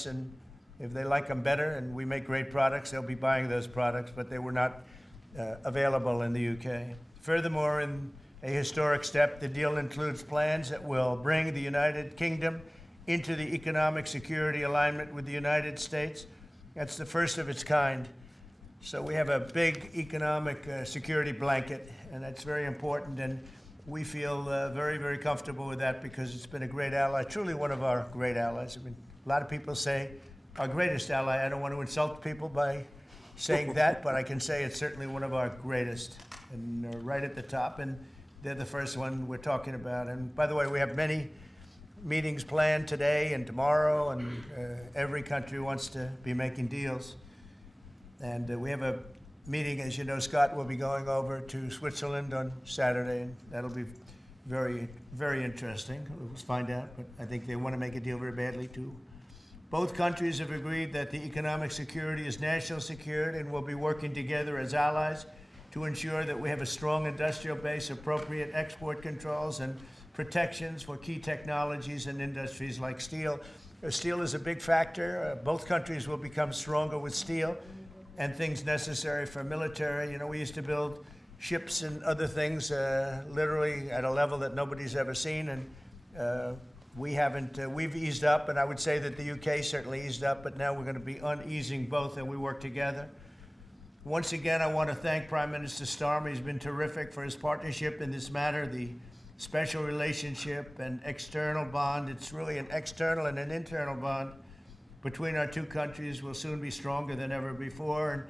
price, and if they like them better and we make great products, they'll be buying those products, but they were not available in the UK. Furthermore, in a historic step, the deal includes plans that will bring the United Kingdom into the economic security alignment with the United States. That's the first of its kind. So we have a big economic security blanket, and that's very important, and we feel very, very comfortable with that because it's been a great ally, truly one of our great allies. I mean, a lot of people say our greatest ally. I don't want to insult people by saying that, but I can say it's certainly one of our greatest, and right at the top, and they're the first one we're talking about. And by the way, we have many meetings planned today and tomorrow, and every country wants to be making deals. And we have a meeting, as you know, Scott will be going over to Switzerland on Saturday, and that'll be very, very interesting. We'll find out, but I think they want to make a deal very badly too. Both countries have agreed that the economic security is national security and will be working together as allies to ensure that we have a strong industrial base, appropriate export controls, and protections for key technologies and industries like steel. Steel is a big factor. Both countries will become stronger with steel and things necessary for military. You know, we used to build ships and other things literally at a level that nobody's ever seen, and we've eased up, and I would say that the UK certainly eased up, but now we're going to be uneasing both, and we work together. Once again, I want to thank Prime Minister Starmer. He's been terrific for his partnership in this matter. The special relationship and external bond, it's really an external and an internal bond between our two countries will soon be stronger than ever before, and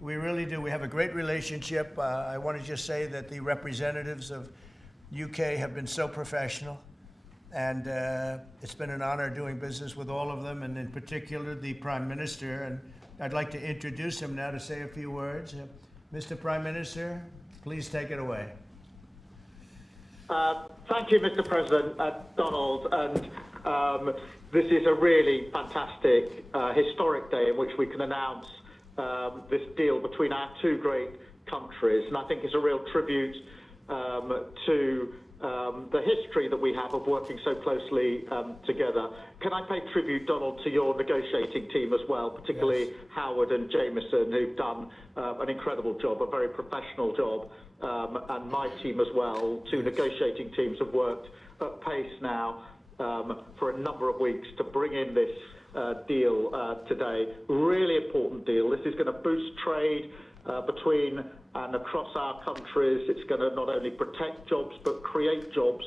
we really do. We have a great relationship. I want to just say that the representatives of UK have been so professional, and it's been an honor doing business with all of them, and in particular the Prime Minister. And I'd like to introduce him now to say a few words. Mr. Prime Minister, please take it away. Thank you, Mr. President, Donald, and this is a really fantastic, historic day in which we can announce this deal between our two great countries, and I think it's a real tribute to the history that we have of working so closely together. Can I pay tribute, Donald, to your negotiating team as well, particularly yes. Howard and Jameson, who've done an incredible job, a very professional job, and my team as well. Two negotiating teams have worked at pace now for a number of weeks to bring in this deal today. Really important deal. This is going to boost trade between and across our countries. It's going to not only protect jobs but create jobs,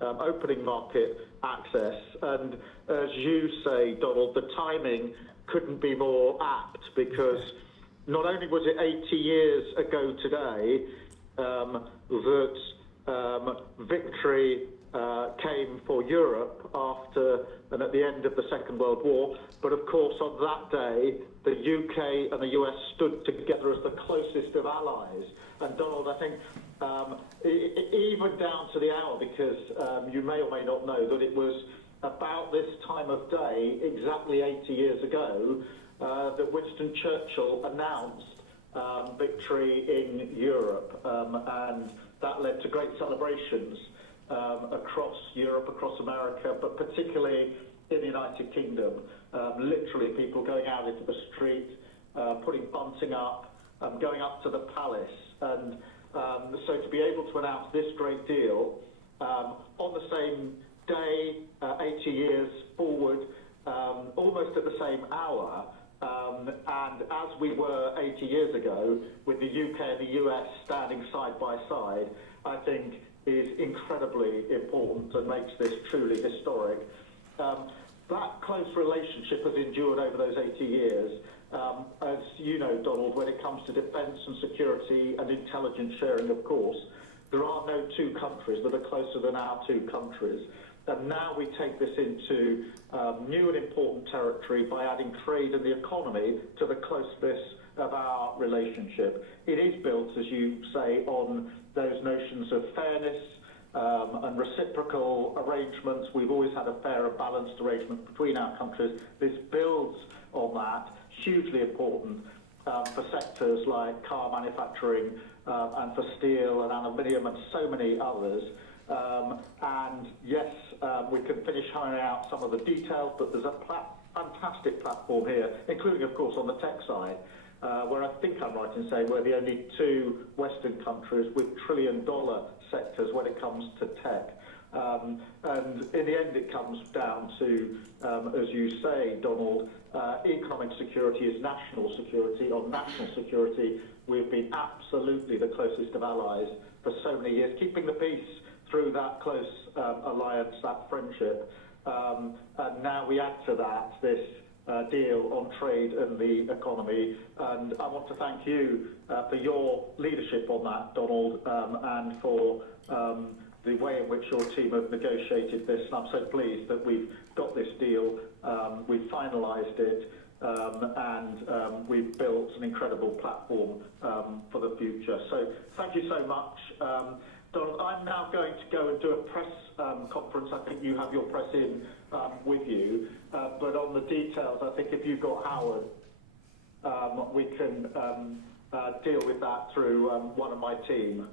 opening market access. And as you say, Donald, the timing couldn't be more apt, because not only was it 80 years ago today that victory came for Europe after and at the end of the Second World War, but of course on that day the UK and the US stood together as the closest of allies. And Donald, I think even down to the hour, because you may or may not know that it was about this time of day, exactly 80 years ago, that Winston Churchill announced victory in Europe, and that led to great celebrations across Europe, across America, but particularly in the United Kingdom. Literally people going out into the street, putting bunting up, going up to the palace. And so to be able to announce this great deal on the same day, 80 years forward, almost at the same hour, and as we were 80 years ago, with the UK and the US standing side by side, I think is incredibly important and makes this truly historic. That close relationship has endured over those 80 years. As you know, Donald, when it comes to defence and security and intelligence sharing, of course, there are no two countries that are closer than our two countries. And now we take this into new and important territory by adding trade and the economy to the closeness of our relationship. It is built, as you say, on those notions of fairness and reciprocal arrangements. We've always had a fair and balanced arrangement between our countries. This builds on that, hugely important for sectors like car manufacturing and for steel and aluminium and so many others. And yes, we can finish ironing out some of the details, but there's a fantastic platform here, including, of course, on the tech side, where I think I'm right in saying we're the only two Western countries with trillion-dollar sectors when it comes to tech. And in the end, it comes down to, as you say, Donald, economic security is national security. On national security, we've been absolutely the closest of allies for so many years, keeping the peace through that close alliance, that friendship. And now we add to that this deal on trade and the economy. And I want to thank you for your leadership on that, Donald, and for the way in which your team have negotiated this. And I'm so pleased that we've got this deal, we've finalised it, and we've built an incredible platform for the future. So thank you so much. Donald, I'm now going to go and do a press conference. I think you have your press in with you. But on the details, I think if you've got Howard, we can deal with that through one of my team.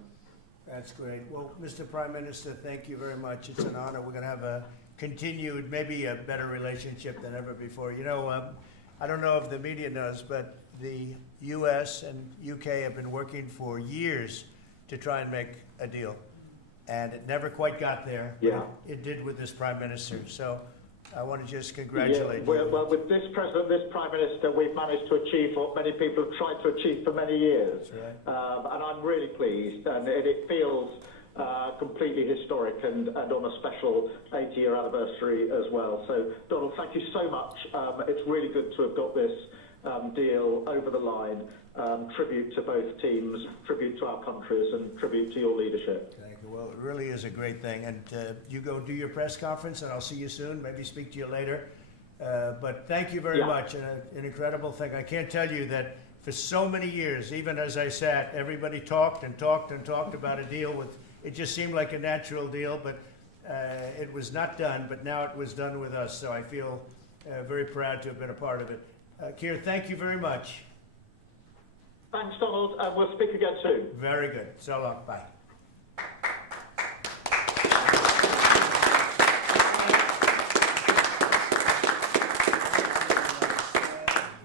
That's great. Well, Mr. Prime Minister, thank you very much. It's an honor. We're going to have a continued, maybe a better relationship than ever before. You know, I don't know if the media knows, but the U.S. and U.K. have been working for years to try and make a deal. And it never quite got there. Yeah. It did with this Prime Minister. So I want to just congratulate you. Well, with this President, this Prime Minister, we've managed to achieve what many people have tried to achieve for many years. That's right. And I'm really pleased, and it feels completely historic and on a special 80-year anniversary as well. So, Donald, thank you so much. It's really good to have got this deal over the line. Tribute to both teams, tribute to our countries, and tribute to your leadership. Thank you. Well, it really is a great thing. And you go do your press conference, and I'll see you soon. Maybe speak to you later. But thank you very much. And an incredible thing. I can't tell you that for so many years, even as I sat, everybody talked and talked and talked about a deal with. It just seemed like a natural deal, but it was not done. But now it was done with us. So I feel very proud to have been a part of it. Keir, thank you very much. Thanks, Donald, and we'll speak again soon. Very good. So long. Bye.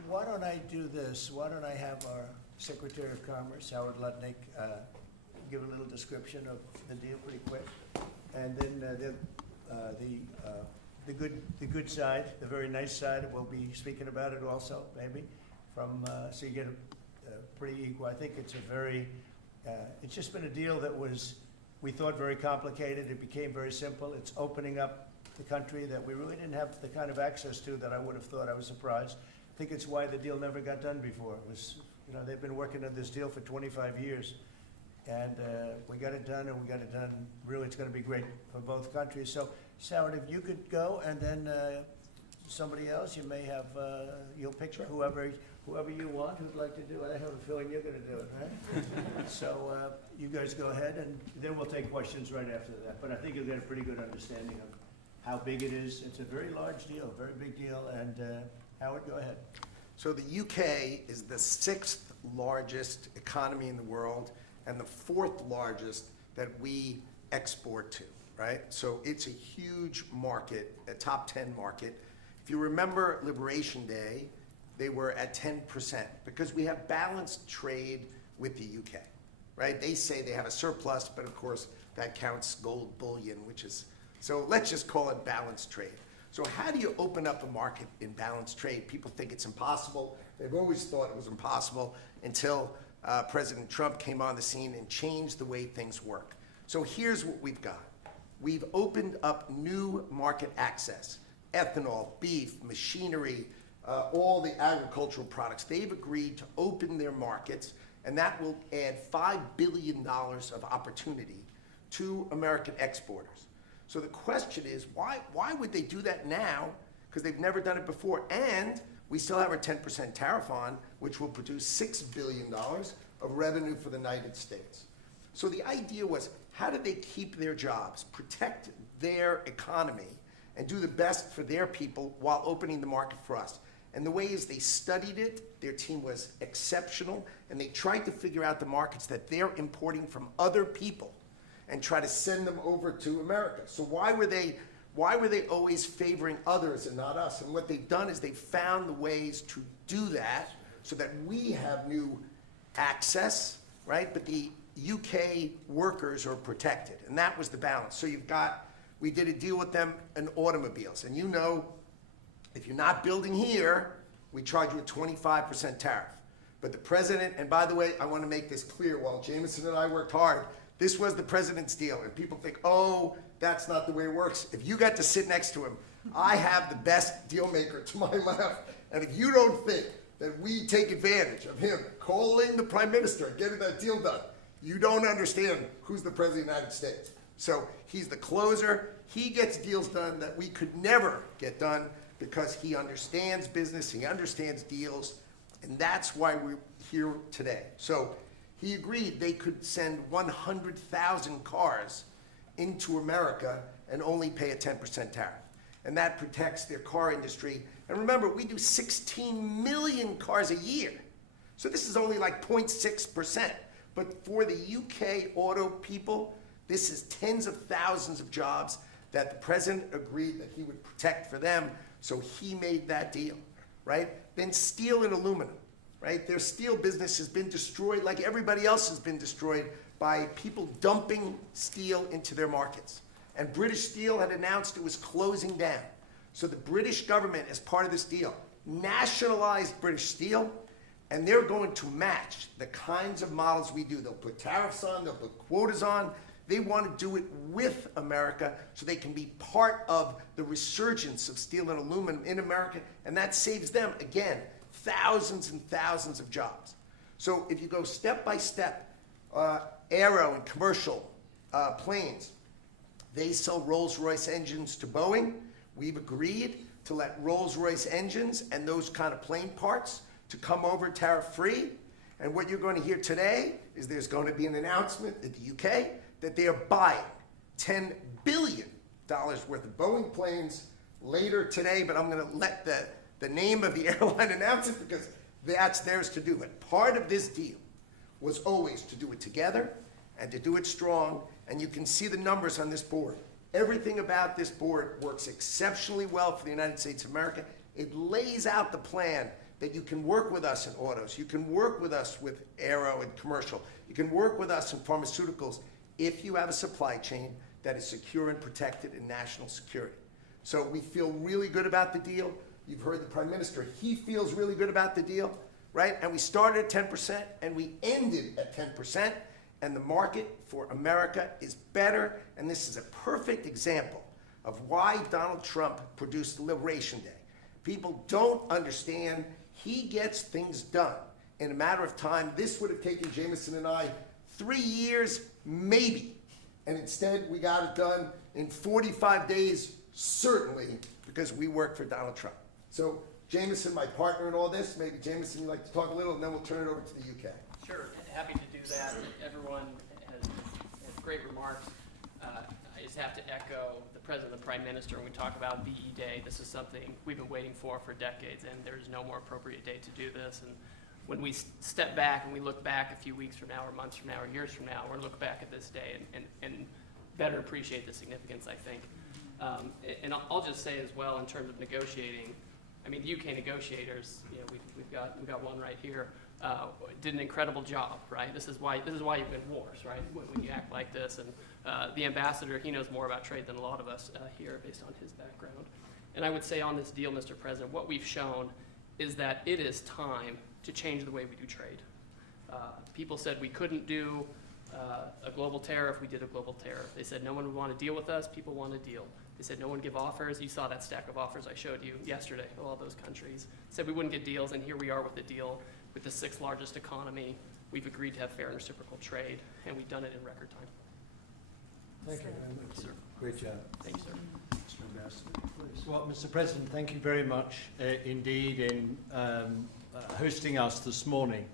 Why don't I do this? Why don't I have our Secretary of Commerce, Howard Lutnick, give a little description of the deal pretty quick, and then the good side, the very nice side, we'll be speaking about it also, maybe, from so you get a pretty equal. I think it's a very, it's just been a deal that was, we thought, very complicated. It became very simple. It's opening up the country that we really didn't have the kind of access to that I would have thought. I was surprised. I think it's why the deal never got done before. It was, you know, they've been working on this deal for 25 years. And we got it done, and we got it done. Really, it's going to be great for both countries. So, Howard, if you could go, and then somebody else, you may have, you'll pick whoever you want who'd like to do it. I have a feeling you're going to do it, right? So you guys go ahead, and then we'll take questions right after that. But I think you'll get a pretty good understanding of how big it is. It's a very large deal, very big deal. And Howard, go ahead. So the UK is the 6th largest economy in the world and the 4th largest that we export to, right? So it's a huge market, a top 10 market. If you remember Liberation Day, they were at 10% because we have balanced trade with the UK, right? They say they have a surplus, but of course that counts gold bullion, which is, so let's just call it balanced trade. So how do you open up a market in balanced trade? People think it's impossible. They've always thought it was impossible until President Trump came on the scene and changed the way things work. So here's what we've got. We've opened up new market access, ethanol, beef, machinery, all the agricultural products. They've agreed to open their markets, and that will add $5 billion of opportunity to American exporters. So the question is, why would they do that now? Because they've never done it before, and we still have our 10% tariff on, which will produce $6 billion of revenue for the United States. So the idea was, how do they keep their jobs, protect their economy, and do the best for their people while opening the market for us? And the way is they studied it, their team was exceptional, and they tried to figure out the markets that they're importing from other people and try to send them over to America. So why were they Why were they always favoring others and not us? And what they've done is they've found the ways to do that so that we have new access, right? But the UK workers are protected, and that was the balance. So we did a deal with them in automobiles, and if you're not building here, we charge you a 25% tariff. But the president, and by the way, I want to make this clear, while Jameson and I worked hard, this was the president's deal, and people think, oh, that's not the way it works. If you got to sit next to him, I have the best deal maker to my left, and if you don't think that we take advantage of him calling the prime minister and getting that deal done, you don't understand who's the president of the United States. So he's the closer. He gets deals done that we could never get done because he understands business, he understands deals, and that's why we're here today. So he agreed they could send 100,000 cars into America and only pay a 10% tariff. And that protects their car industry. And remember, we do 16 million cars a year. So this is only like 0.6%. But for the UK auto people, this is tens of thousands of jobs that the president agreed that he would protect for them. So he made that deal, right? Then steel and aluminum, right? Their steel business has been destroyed like everybody else has been destroyed by people dumping steel into their markets. And British Steel had announced it was closing down. So the British government, as part of this deal, nationalized British Steel, and they're going to match the kinds of models we do. They'll put tariffs on, they'll put quotas on. They want to do it with America so they can be part of the resurgence of steel and aluminum in America, and that saves them, again, thousands and thousands of jobs. So if you go step by step, aero and commercial planes, they sell Rolls-Royce engines to Boeing. We've agreed to let Rolls-Royce engines and those kind of plane parts to come over tariff-free. And what you're going to hear today is there's going to be an announcement in the UK that they are buying $10 billion worth of Boeing planes later today, but I'm going to let the name of the airline announce it because that's theirs to do. But part of this deal was always to do it together and to do it strong, and you can see the numbers on this board. Everything about this board works exceptionally well for the United States of America. It lays out the plan that you can work with us in autos, you can work with us with aero and commercial, you can work with us in pharmaceuticals if you have a supply chain that is secure and protected in national security. So we feel really good about the deal. You've heard the Prime Minister, he feels really good about the deal, right? And we started at 10% and we ended at 10%, and the market for America is better, and this is a perfect example of why Donald Trump produced Liberation Day. People don't understand. He gets things done in a matter of time. This would have taken Jameson and I 3 years, maybe. And instead, we got it done in 45 days, certainly, because we worked for Donald Trump. So, Jameson, my partner in all this, maybe Jameson, you'd like to talk a little, and then we'll turn it over to the UK. Sure, happy to do that. Everyone has great remarks. I just have to echo the President and the Prime Minister when we talk about VE Day. This is something we've been waiting for decades, and there's no more appropriate day to do this. And when we step back and we look back a few weeks from now or months from now or years from now, we're going to look back at this day and better appreciate the significance, I think. And I'll just say as well, in terms of negotiating, I mean, the UK negotiators, we've got one right here, did an incredible job, right? This is why you win wars, right? When you act like this, and the ambassador, he knows more about trade than a lot of us here, based on his background. And I would say on this deal, Mr. President, what we've shown is that it is time to change the way we do trade. People said we couldn't do a global tariff. We did a global tariff. They said no one would want to deal with us. People want to deal. They said no one give offers. You saw that stack of offers I showed you yesterday of all those countries. Said we wouldn't get deals, and here we are with a deal with the 6th largest economy. We've agreed to have fair and reciprocal trade, and we've done it in record time. Thank you very much. Sir. Great job. Thank you, sir. Mr. Ambassador, please. Well, Mr. President, thank you very much indeed in hosting us this morning.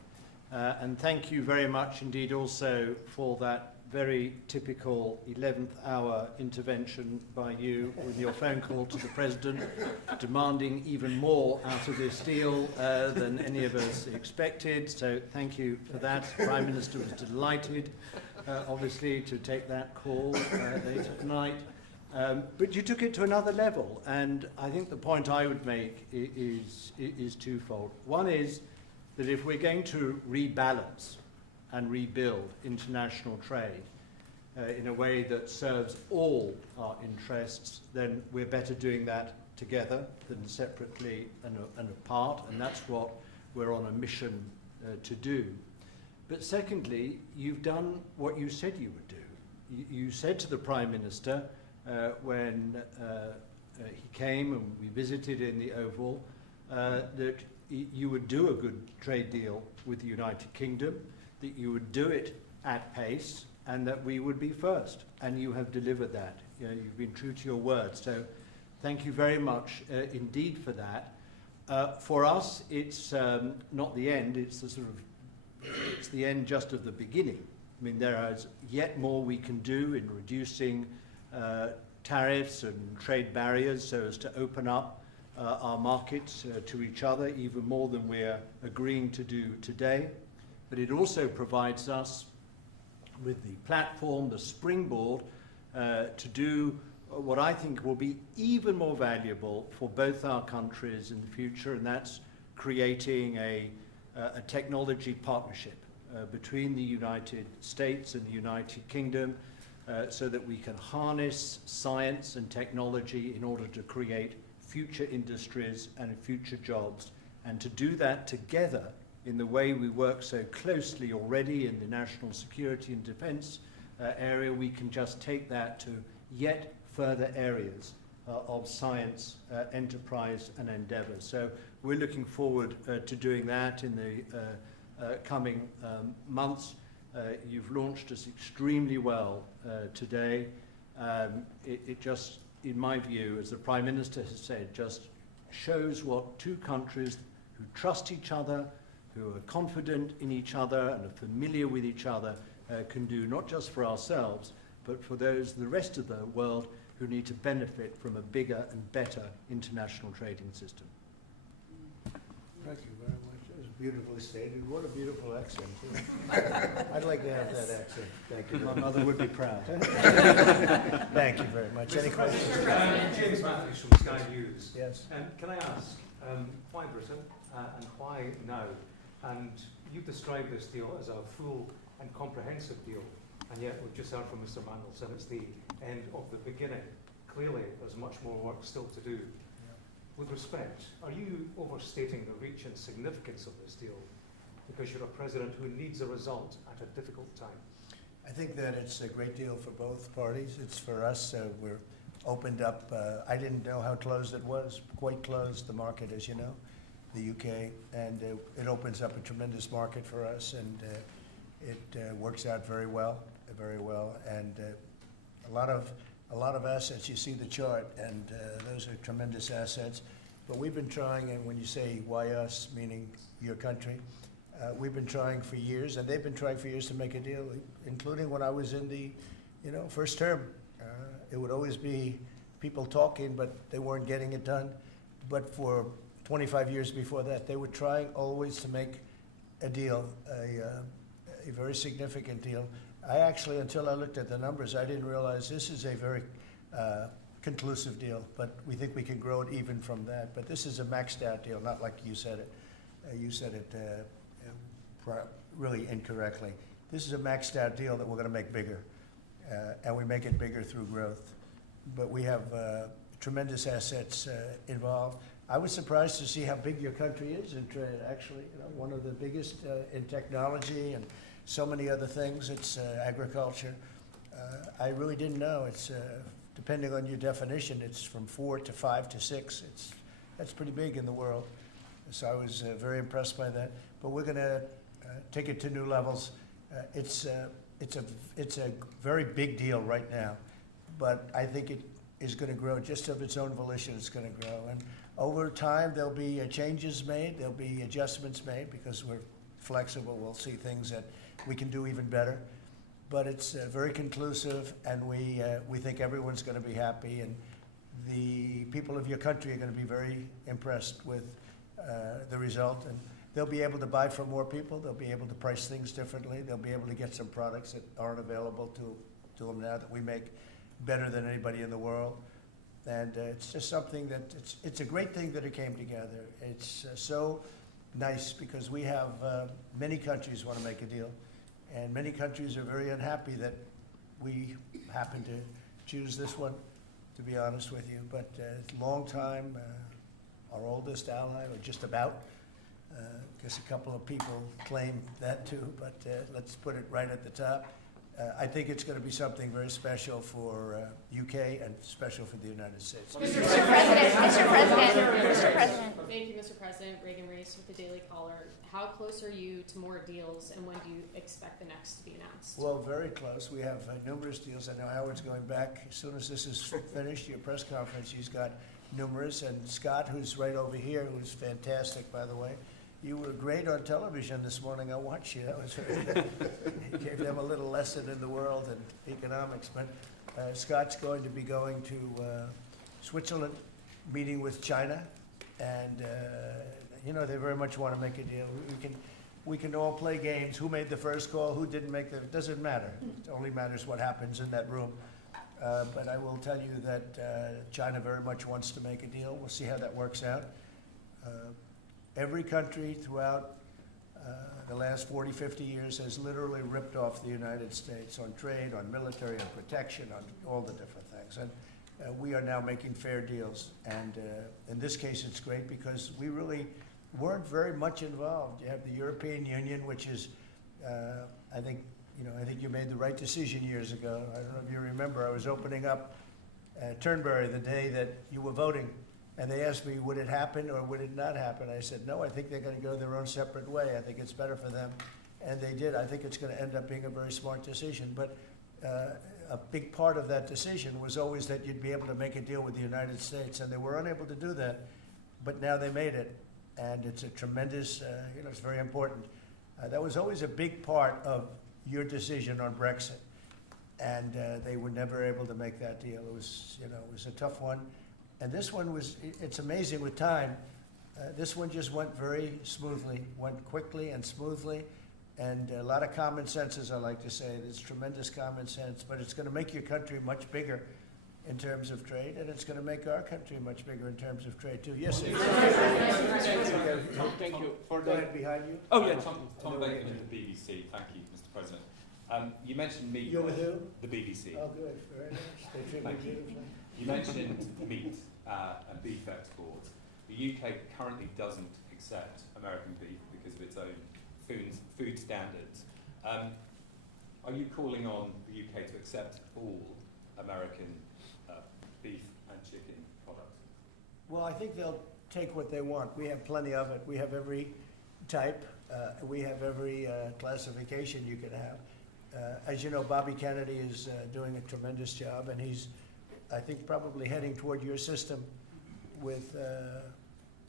And thank you very much indeed also for that very typical 11th hour intervention by you with your phone call to the President, demanding even more out of this deal than any of us expected. So thank you for that. The Prime Minister was delighted, obviously, to take that call later tonight. But you took it to another level, and I think the point I would make is twofold. One is that if we're going to rebalance and rebuild international trade in a way that serves all our interests, then we're better doing that together than separately and apart, and that's what we're on a mission to do. But secondly, you've done what you said you would do. You said to the Prime Minister when he came and we visited in the Oval that you would do a good trade deal with the United Kingdom, that you would do it at pace, and that we would be first. And you have delivered that. You know, you've been true to your word. So thank you very much indeed for that. For us, it's not the end. It's the it's the end just of the beginning. I mean, there is yet more we can do in reducing tariffs and trade barriers so as to open up our markets to each other even more than we're agreeing to do today. But it also provides us with the platform, the springboard, to do what I think will be even more valuable for both our countries in the future, and that's creating a technology partnership between the United States and the United Kingdom so that we can harness science and technology in order to create future industries and future jobs, and to do that together in the way we work so closely already in the national security and defense area. We can just take that to yet further areas of science, enterprise and endeavour. So we're looking forward to doing that in the coming months. You've launched us extremely well today. It just, in my view, as the Prime Minister has said, just shows what two countries who trust each other, who are confident in each other and are familiar with each other can do, not just for ourselves, but for those, the rest of the world, who need to benefit from a bigger and better international trading system. Thank you very much. That was beautifully stated. What a beautiful accent, too. I'd like to have that accent. Thank you. My mother would be proud. Thank you very much. Any questions? James Matthews from Sky News. Yes. Can I ask, why Britain and why now? And you've described this deal as a full and comprehensive deal, and yet we've just heard from Mr. Mandelson, it's the end of the beginning. Clearly, there's much more work still to do. With respect, are you overstating the reach and significance of this deal because you're a president who needs a result at a difficult time? I think that it's a great deal for both parties. It's for us. We're opened up. I didn't know how closed it was. Quite closed, the market, as you know, the UK, and it opens up a tremendous market for us, and it works out very well, and a lot of assets. You see the chart, and those are tremendous assets. But we've been trying, and when you say why us, meaning your country, we've been trying for years, and they've been trying for years to make a deal, including when I was in the, first term. It would always be people talking, but they weren't getting it done. But for 25 years before that, they were trying always to make a deal, a very significant deal. I actually, until I looked at the numbers, I didn't realize this is a very conclusive deal, but we think we can grow it even from that. But this is a maxed out deal, not like you said it. You said it really incorrectly. This is a maxed out deal that we're going to make bigger, and we make it bigger through growth. But we have tremendous assets involved. I was surprised to see how big your country is in trade, actually. One of the biggest in technology and so many other things. It's agriculture. I really didn't know. It's depending on your definition, it's from 4 to 5 to 6. That's pretty big in the world. So I was very impressed by that. But we're going to take it to new levels. It's a very big deal right now, but I think it is going to grow just of its own volition. It's going to grow, and over time there'll be changes made. There'll be adjustments made because we're flexible. We'll see things that we can do even better. But it's very conclusive, and we think everyone's going to be happy, and the people of your country are going to be very impressed with the result, and they'll be able to buy from more people. They'll be able to price things differently. They'll be able to get some products that aren't available to them now that we make better than anybody in the world. And it's just something that, it's a great thing that it came together. It's so nice because we have, many countries want to make a deal, and many countries are very unhappy that we happen to choose this one, to be honest with you. But it's a long time, our oldest ally, or just about. I guess a couple of people claim that too, but let's put it right at the top. I think it's going to be something very special for UK and special for the United States. Mr. President. Thank you, Mr. President. Reagan Reese with the Daily Caller. How close are you to more deals, and when do you expect the next to be announced? Well, very close. We have numerous deals. I know Howard's going back. As soon as this is finished, your press conference, he's got numerous. And Scott, who's right over here, who's fantastic, by the way. You were great on television this morning. I watched you. That was very good. You gave them a little lesson in the world and economics. But Scott's going to be going to Switzerland, meeting with China. And, you know, they very much want to make a deal. We can all play games. Who made the first call? Who didn't make the... It doesn't matter. It only matters what happens in that room. But I will tell you that China very much wants to make a deal. We'll see how that works out. Every country throughout the last 40, 50 years has literally ripped off the United States on trade, on military, on protection, on all the different things. And we are now making fair deals. And in this case, it's great because we really weren't very much involved. You have the European Union, which is, I think you made the right decision years ago. I don't know if you remember, I was opening up Turnberry the day that you were voting. And they asked me, would it happen or would it not happen? I said, no, I think they're going to go their own separate way. I think it's better for them. And they did. I think it's going to end up being a very smart decision. But a big part of that decision was always that you'd be able to make a deal with the United States. And they were unable to do that. But now they made it. And it's a tremendous, it's very important. That was always a big part of your decision on Brexit. And they were never able to make that deal. It was a tough one. And this one it's amazing with time. This one just went very smoothly, went quickly and smoothly, and a lot of common sense, as I like to say. There's tremendous common sense, but it's going to make your country much bigger in terms of trade, and it's going to make our country much bigger in terms of trade, too. Yes, sir. Thank you. Go ahead, behind you. Oh, yeah. Tom Bacon of the BBC. Thank you, Mr. President. You mentioned meat. You're with who? The BBC. Oh, good. Very nice. They treat me Thank you. beautifully. You mentioned meat and beef exports. The UK currently doesn't accept American beef because of its own food standards. Are you calling on the UK to accept all American beef and chicken products? Well, I think they'll take what they want. We have plenty of it. We have every type. We have every classification you could have. As you know, Bobby Kennedy is doing a tremendous job, and he's, I think, probably heading toward your system with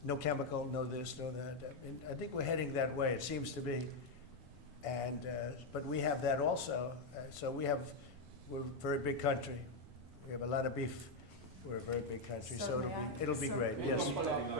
no chemical, no this, no that. I think we're heading that way, it seems to be. And but we have that also. So we're a very big country. We have a lot of beef. We're a very big country, so it'll be great. Yes.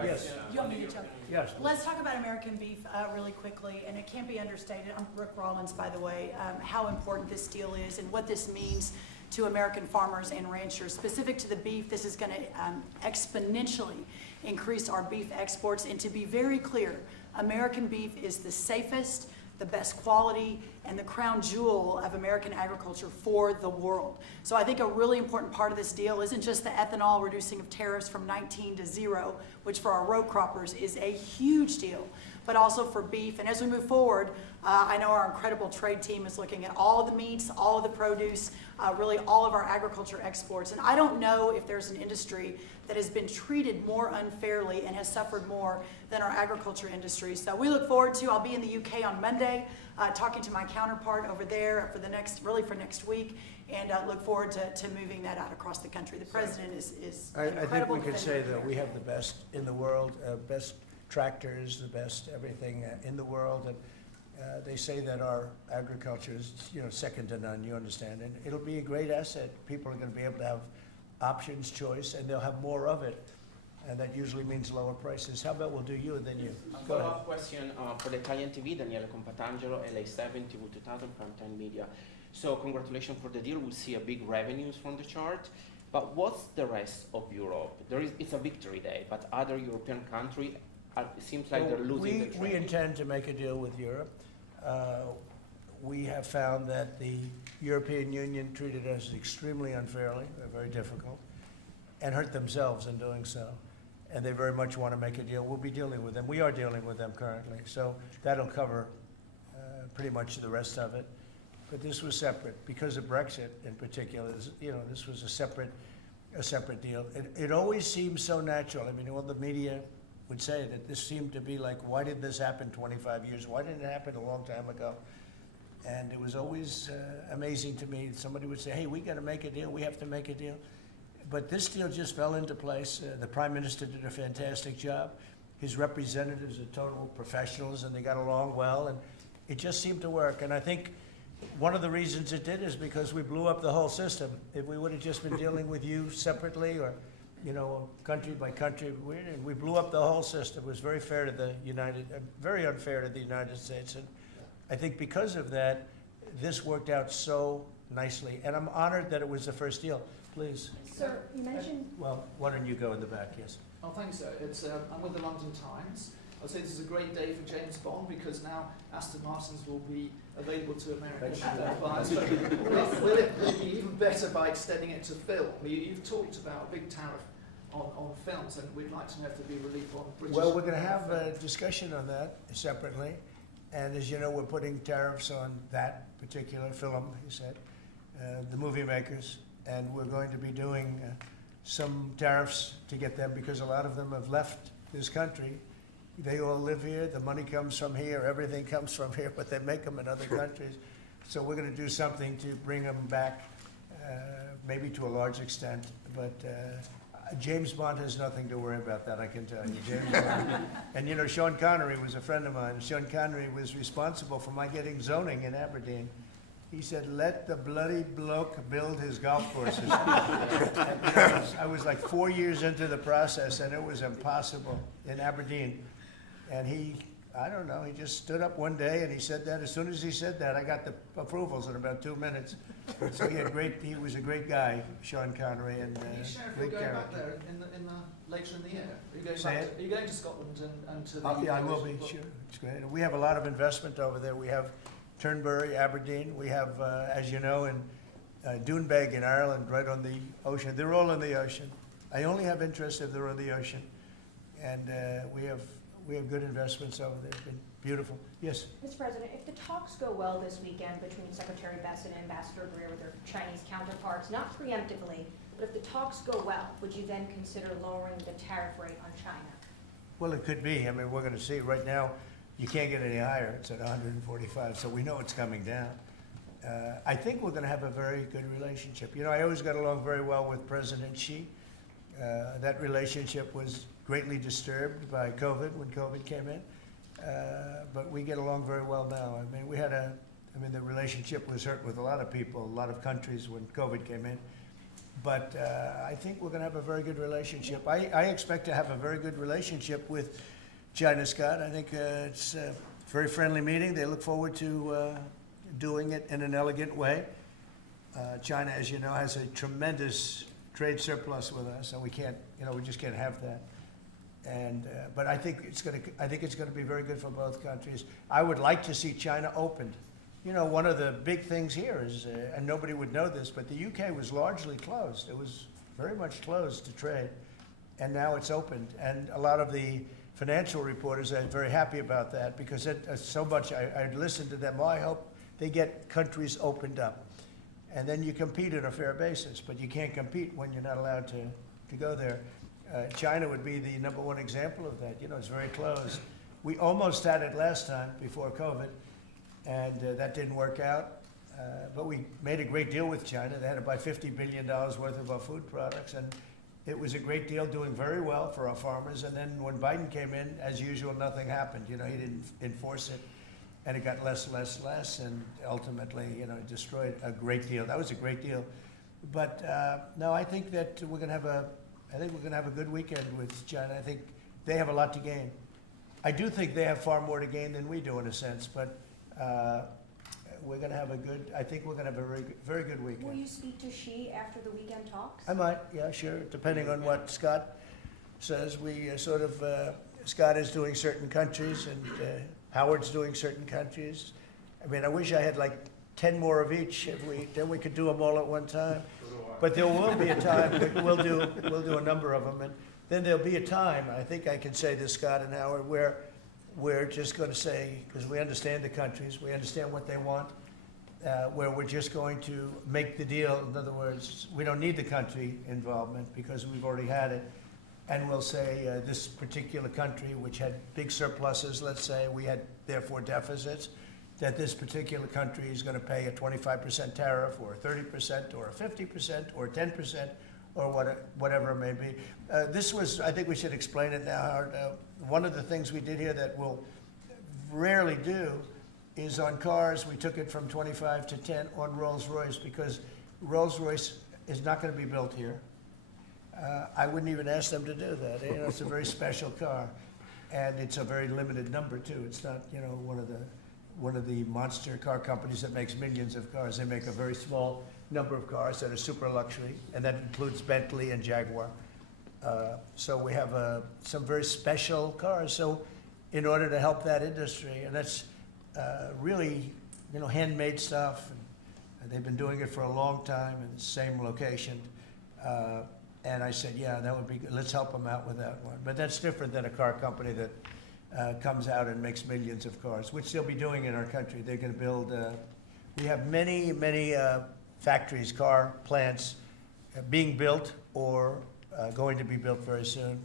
Yes. You want me to jump? Yes. Let's talk about American beef really quickly, and it can't be understated. I'm Rick Rollins, by the way, how important this deal is and what this means to American farmers and ranchers. Specific to the beef, this is going to exponentially increase our beef exports. And to be very clear, American beef is the safest, the best quality, and the crown jewel of American agriculture for the world. So I think a really important part of this deal isn't just the ethanol reducing of tariffs from 19 to 0, which for our row croppers is a huge deal, but also for beef. And as we move forward, I know our incredible trade team is looking at all of the meats, all of the produce, really all of our agriculture exports. And I don't know if there's an industry that has been treated more unfairly and has suffered more than our agriculture industry. So we look forward to, I'll be in the UK on Monday, talking to my counterpart over there for next week, and look forward to moving that out across the country. The president is I think incredible we could say defender that of we have America. the best in the world, best tractors, the best everything in the world. And they say that our agriculture is, second to none, you understand. And it'll be a great asset. People are going to be able to have options, choice, and they'll have more of it. And that usually means lower prices. How about we'll do you and then you? A Go ahead. follow-up question for the Italian TV, Daniele Compatangelo, LA7, TV 2000, Primetime Media. So congratulations for the deal. We'll see a big revenues from the chart. But what's the rest of Europe? It's a victory day, but other European countries, it seems like they're losing the trade. We intend to make a deal with Europe. We have found that the European Union treated us extremely unfairly, very difficult, and hurt themselves in doing so. And they very much want to make a deal. We'll be dealing with them. We are dealing with them currently. So that'll cover pretty much the rest of it. But this was separate because of Brexit in particular. This was a separate deal. It always seems so natural. I mean, all the media would say that this seemed to be like, why did this happen 25 years? Why didn't it happen a long time ago? And it was always amazing to me. Somebody would say, hey, we got to make a deal. We have to make a deal. But this deal just fell into place. The Prime Minister did a fantastic job. His representatives are total professionals, and they got along well, and it just seemed to work. And I think one of the reasons it did is because we blew up the whole system. If we would have just been dealing with you separately or, country by country, we blew up the whole system. It was very fair to very unfair to the United States. And I think because of that, this worked out so nicely. And I'm honored that it was the first deal. Please. Sir, you mentioned... Well, why don't you go in the back, yes. Oh, thanks, sir. I'm with the London Times. I'd say this is a great day for James Bond because now Aston Martins will be available to American buyers. Will it be even better by extending it to film? You've talked about a big tariff on films, and we'd like to know if there'll be relief on British... Well, we're going to have a discussion on that separately. And as you know, we're putting tariffs on that particular film, he said, the movie makers. And we're going to be doing some tariffs to get them because a lot of them have left this country. They all live here, the money comes from here, everything comes from here, but they make them in other countries. So we're going to do something to bring them back, maybe to a large extent. But James Bond has nothing to worry about that, I can tell you. James Bond. And Sean Connery was a friend of mine. Sean Connery was responsible for my getting zoning in Aberdeen. He said, let the bloody bloke build his golf courses. And, I was like 4 years into the process, and it was impossible in Aberdeen. And he just stood up one day and he said that. As soon as he said that, I got the approvals in about 2 minutes. So he was a great guy, Sean Connery, and Can you share if great you're going character. back there later in the year? Are you going to Scotland and to the... Yeah, I will be, sure. It's great. We have a lot of investment over there. We have Turnberry, Aberdeen. We have, as you know, in Doonbeg in Ireland, right on the ocean. They're all in the ocean. I only have interest if they're on the ocean. And we have good investments over there. It's been beautiful. Yes? Mr. President, if the talks go well this weekend between Secretary Bessent and Ambassador Greer with their Chinese counterparts, not preemptively, but if the talks go well, would you then consider lowering the tariff rate on China? Well, it could be. I mean, we're going to see. Right now, you can't get any higher. It's at 145, so we know it's coming down. I think we're going to have a very good relationship. I always got along very well with President Xi. That relationship was greatly disturbed by COVID when COVID came in, but we get along very well now. I mean, the relationship was hurt with a lot of people, a lot of countries when COVID came in. But I think we're going to have a very good relationship. I expect to have a very good relationship with China, Scott. I think it's a very friendly meeting. They look forward to doing it in an elegant way. China, as you know, has a tremendous trade surplus with us, and we just can't have that. And but I think it's going to be very good for both countries. I would like to see China opened. One of the big things here is, and nobody would know this, but the UK was largely closed. It was very much closed to trade, and now it's opened. And a lot of the financial reporters are very happy about that because so much. I listened to them. Oh, I hope they get countries opened up, and then you compete on a fair basis. But you can't compete when you're not allowed to go there. China would be the #1 example of that. It's very closed. We almost had it last time before COVID, and that didn't work out. But we made a great deal with China. They had to buy $50 billion worth of our food products, and it was a great deal, doing very well for our farmers. And then when Biden came in, as usual, nothing happened. He didn't enforce it, and it got less, and ultimately, destroyed a great deal. That was a great deal. But no, I think that we're going to have a good weekend with China. I think they have a lot to gain. I do think they have far more to gain than we do in a sense, but we're gonna have a good, I think we're gonna have a very good Will weekend. you speak to Xi after the weekend talks? I might, yeah, sure, depending on what Scott says. We Scott is doing certain countries, and Howard's doing certain countries. I mean, I wish I had like 10 more of each, then we could do them all at one time. But there will be a time, we'll do a number of them, and then there'll be a time, I think I can say this, Scott and Howard, where we're just gonna say, because we understand the countries, we understand what they want, where we're just going to make the deal. In other words, we don't need the country involvement because we've already had it. And we'll say this particular country, which had big surpluses, let's say, we had therefore deficits, that this particular country is going to pay a 25% tariff or a 30% or a 50% or 10% or whatever it may be. This was, I think we should explain it now, Howard. One of the things we did here that we'll rarely do is on cars, we took it from 25 to 10 on Rolls-Royce because Rolls-Royce is not going to be built here. I wouldn't even ask them to do that. You know, it's a very special car, and it's a very limited number too. It's not, you know, one of the monster car companies that makes millions of cars. They make a very small number of cars that are super luxury, and that includes Bentley and Jaguar. So we have some very special cars. So in order to help that industry, and that's really, you know, handmade stuff, and they've been doing it for a long time in the same location. And I said, yeah, that would be good. Let's help them out with that one. But that's different than a car company that comes out and makes millions of cars, which they'll be doing in our country. They're going to build, we have many factories, car plants being built or going to be built very soon.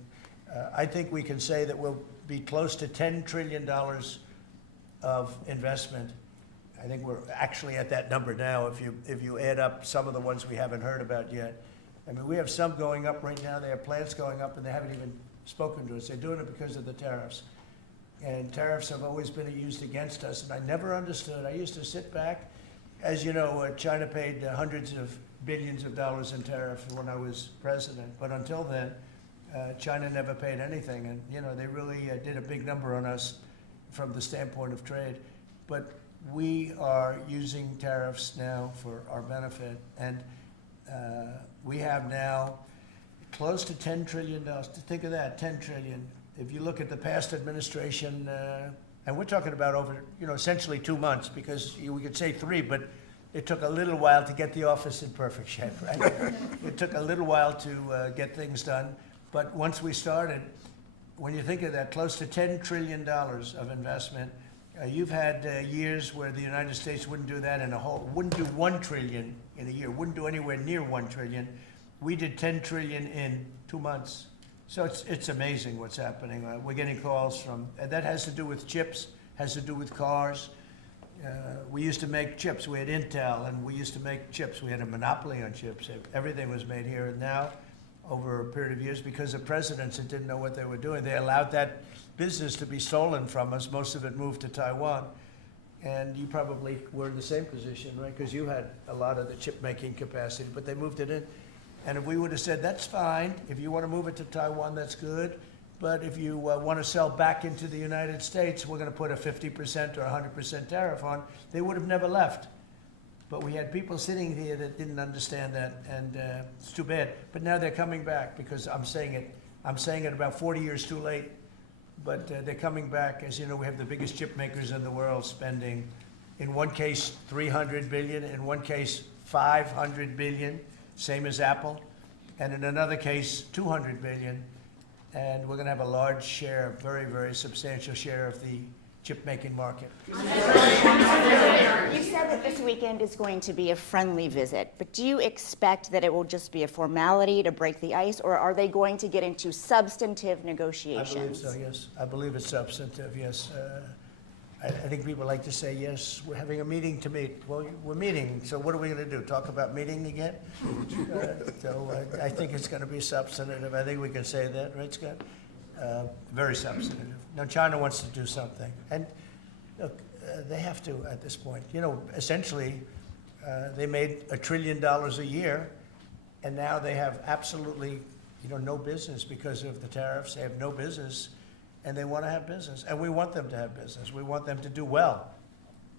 I think we can say that we'll be close to $10 trillion of investment. I think we're actually at that number now if you add up some of the ones we haven't heard about yet. I mean, we have some going up right now. They have plants going up, and they haven't even spoken to us. They're doing it because of the tariffs. And tariffs have always been used against us, and I never understood. I used to sit back. As you know, China paid hundreds of billions of dollars in tariff when I was president. But until then, China never paid anything. And, you know, they really did a big number on us from the standpoint of trade. But we are using tariffs now for our benefit. And we have now close to $10 trillion. Think of that, 10 trillion. If you look at the past administration, and we're talking about over, you know, essentially 2 months, because we could say 3, but it took a little while to get the office in perfect shape, right? It took a little while to get things done. But once we started, when you think of that, close to $10 trillion of investment, you've had years where the United States wouldn't do that wouldn't do 1 trillion in a year, wouldn't do anywhere near 1 trillion. We did 10 trillion in 2 months. So it's amazing what's happening. We're getting calls from, and that has to do with chips, has to do with cars. We used to make chips. We had Intel, and we used to make chips. We had a monopoly on chips. Everything was made here. And now, over a period of years, because of presidents that didn't know what they were doing, they allowed that business to be stolen from us. Most of it moved to Taiwan. And you probably were in the same position, right? Because you had a lot of the chip-making capacity, but they moved it in. And if we would have said, that's fine, if you want to move it to Taiwan, that's good, but if you want to sell back into the United States, we're going to put a 50% or 100% tariff on, they would have never left. But we had people sitting here that didn't understand that, and it's too bad. But now they're coming back, because I'm saying it about 40 years too late, but they're coming back. As you know, we have the biggest chip makers in the world spending, in one case, $300 billion, in one case, $500 billion. Same as Apple, and in another case, $200 billion, and we're going to have a large share, very, very substantial share of the chip-making market. You said that this weekend is going to be a friendly visit, but do you expect that it will just be a formality to break the ice, or are they going to get into substantive negotiations? I believe so, yes. I believe it's substantive, yes. I think people like to say, yes, we're having a meeting to meet. Well, we're meeting, so what are we going to do, talk about meeting again? I think it's going to be substantive. I think we can say that, right, Scott? Very substantive. Now, China wants to do something. And look, they have to at this point. You know, essentially, they made $1 trillion a year, and now they have absolutely, you know, no business because of the tariffs. They have no business. And they want to have business, and we want them to have business. We want them to do well.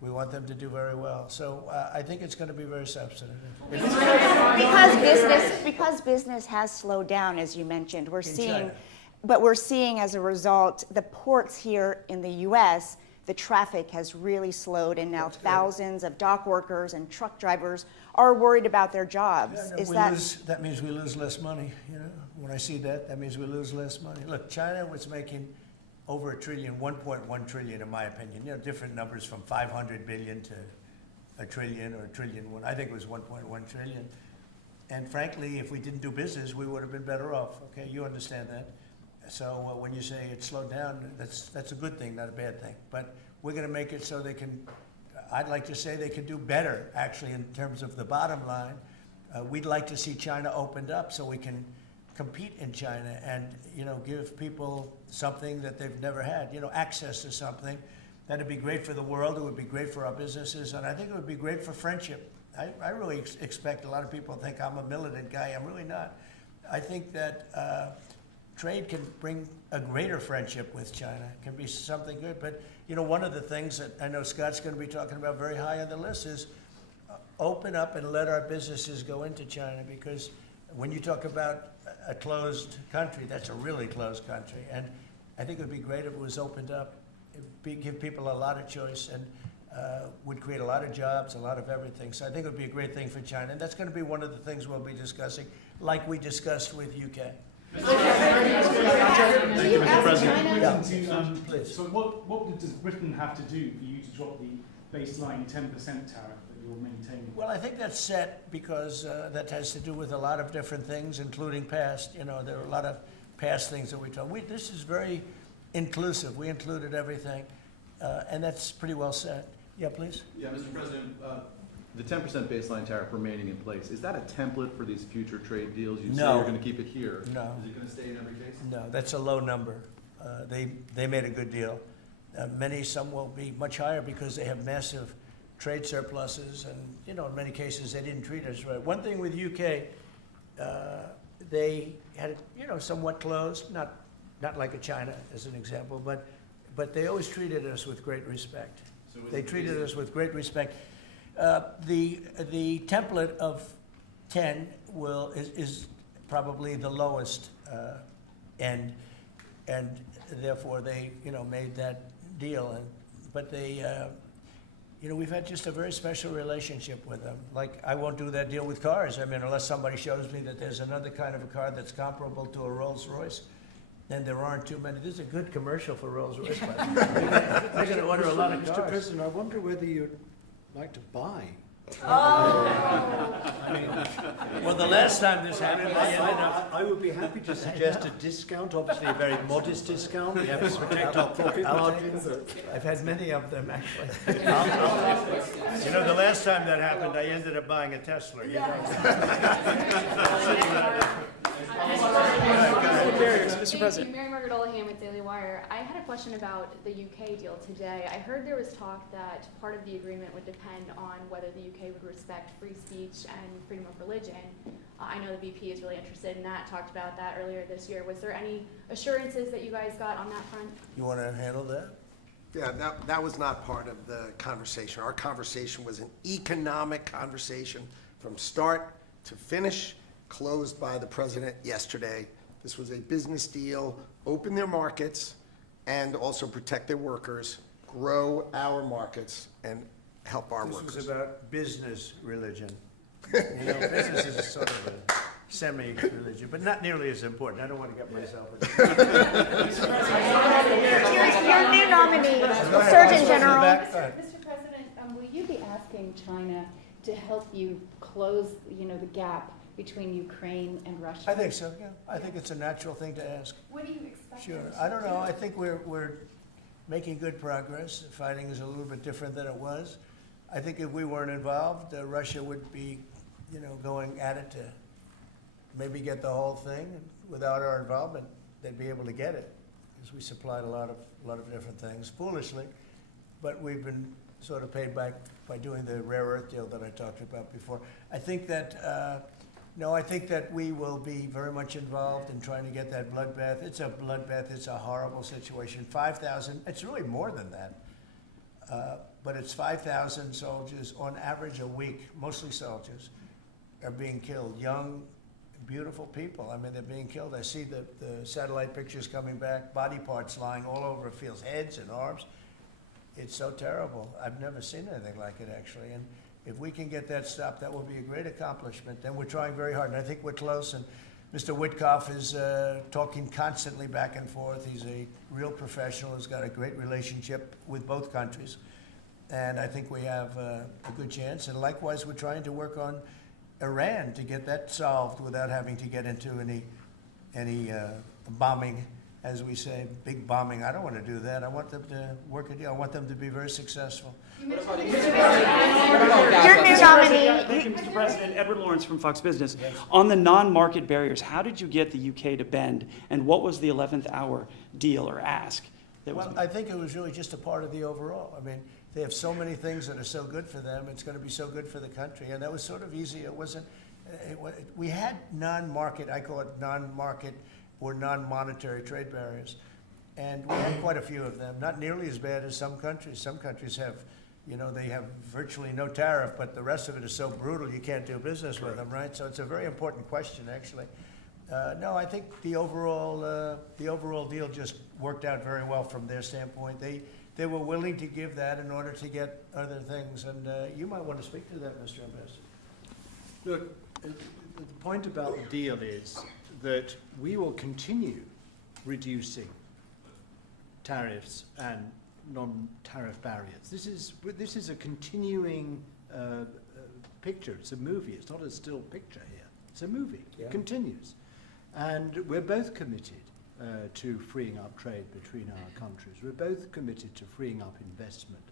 We want them to do very well. So I think it's going to be very substantive. Because business has slowed down, as you mentioned, we're seeing, China. but we're seeing as a result, the ports here in the U.S., the traffic has really slowed, and now thousands of dock workers and truck drivers are worried about their jobs. Yeah, no, that means we lose less money, you know? When I see that, that means we lose less money. Look, China was making over $1 trillion, 1.1 trillion in my opinion. You know, different numbers from 500 billion to $1 trillion or $1 trillion. I think it was 1.1 trillion. And frankly, if we didn't do business, we would have been better off. Okay, you understand that. So when you say it slowed down, that's a good thing, not a bad thing. But we're going to make it so they can, I'd like to say they can do better, actually, in terms of the bottom line. We'd like to see China opened up so we can compete in China and, you know, give people something that they've never had, you know, access to something. That'd be great for the world. It would be great for our businesses. And I think it would be great for friendship. I really expect a lot of people think I'm a militant guy. I'm really not. I think that trade can bring a greater friendship with China. It can be something good. But, you know, one of the things that I know Scott's going to be talking about very high on the list is open up and let our businesses go into China, because when you talk about a closed country, that's a really closed country. And I think it would be great if it was opened up. It'd give people a lot of choice and would create a lot of jobs, a lot of everything. So I think it would be a great thing for China. And that's going to be one of the things we'll be discussing, like we discussed with UK. Thank you, Mr. President. Please. So what does Britain have to do for you to drop the baseline 10% tariff that you're maintaining? Well, I think that's set because that has to do with a lot of different things, including past. You know, there are a lot of past things that we talk. This is very inclusive. We included everything, and that's pretty well set. Yeah, please. Yeah, Mr. President, the 10% baseline tariff remaining in place, is that a template for these future trade deals? You say No. you're going to keep it here. No. Is it going to stay in every case? No, that's a low number. They made a good deal. Some will be much higher because they have massive trade surpluses, and you know, in many cases they didn't treat us right. One thing with UK, they had it, you know, somewhat closed, not like a China as an example, but they always treated us with great respect. So they treated us with great respect. The template of 10 is probably the lowest end, and therefore they, you know, made that deal. But they, you know, we've had just a very special relationship with them. Like, I won't do that deal with cars. I mean, unless somebody shows me that there's another kind of a car that's comparable to a Rolls Royce, then there aren't too many. This is a good commercial for Rolls Royce. They're going to order a lot of cars. Mr. President, I wonder whether you'd like to buy. I mean, well, the last time this happened, I ended up. I would be happy to suggest a discount, obviously a very modest discount. We have to protect our profit margins. I've had many of them, actually. You know, the last time that happened, I ended up buying a Tesla. You know? Mr. President. Mary Margaret Olahan with Daily Wire. I had a question about the UK deal today. I heard there was talk that part of the agreement would depend on whether the UK would respect free speech and freedom of religion. I know the VP is really interested in that, talked about that earlier this year. Was there any assurances that you guys got on that front? You want to handle that? Yeah, that was not part of the conversation. Our conversation was an economic conversation from start to finish, closed by the president yesterday. This was a business deal, open their markets, and also protect their workers, grow our markets, and help our workers. This was about business religion. You know, business is sort of a semi-religion, but not nearly as important. I don't want to get myself Your new nominee, Surgeon General. Mr. President, will you be asking China to help you close, you know, the gap between Ukraine and Russia? I think so, yeah. I think it's a natural thing to ask. What do you expect? Sure. I don't know. I think we're making good progress. Fighting is a little bit different than it was. I think if we weren't involved, Russia would be, you know, going at it to maybe get the whole thing. And without our involvement, they'd be able to get it, because we supplied a lot of different things, foolishly. But we've been sort of paid back by doing the rare earth deal that I talked about before. I think that, I think that we will be very much involved in trying to get that bloodbath. It's a bloodbath. It's a horrible situation. 5,000, it's really more than that. But it's 5,000 soldiers on average a week, mostly soldiers, are being killed. Young, beautiful people. I mean, they're being killed. I see the satellite pictures coming back, body parts lying all over fields, heads and arms. It's so terrible. I've never seen anything like it, actually. And if we can get that stopped, that will be a great accomplishment. And we're trying very hard, and I think we're close. And Mr. Witkoff is talking constantly back and forth. He's a real professional. He's got a great relationship with both countries. And I think we have a good chance. And likewise, we're trying to work on Iran to get that solved without having to get into any bombing, as we say, big bombing. I don't want to do that. I want them to work a deal. I want them to be very successful. Your new nominee. Thank you, Mr. President. Edward Lawrence from Fox Business. Yes. On the non-market barriers, how did you get the UK to bend, and what was the 11th hour deal or ask? I think it was really just a part of the overall. I mean, they have so many things that are so good for them. It's going to be so good for the country, and that was sort of easy. It wasn't. We had non-market. I call it non-market or non-monetary trade barriers, and we had quite a few of them. Not nearly as bad as some countries. Some countries have, they have virtually no tariff, but the rest of it is so brutal you can't do business with them, right? So it's a very important question, actually. No, I think the overall deal just worked out very well from their standpoint. They were willing to give that in order to get other things, and you might want to speak to that, Mr. Ambassador. Look, the point about the deal is that we will continue reducing tariffs and non-tariff barriers. This is a continuing picture. It's a movie. It's not a still picture here. It's a movie. Yeah. It continues. And we're both committed to freeing up trade between our countries. We're both committed to freeing up investment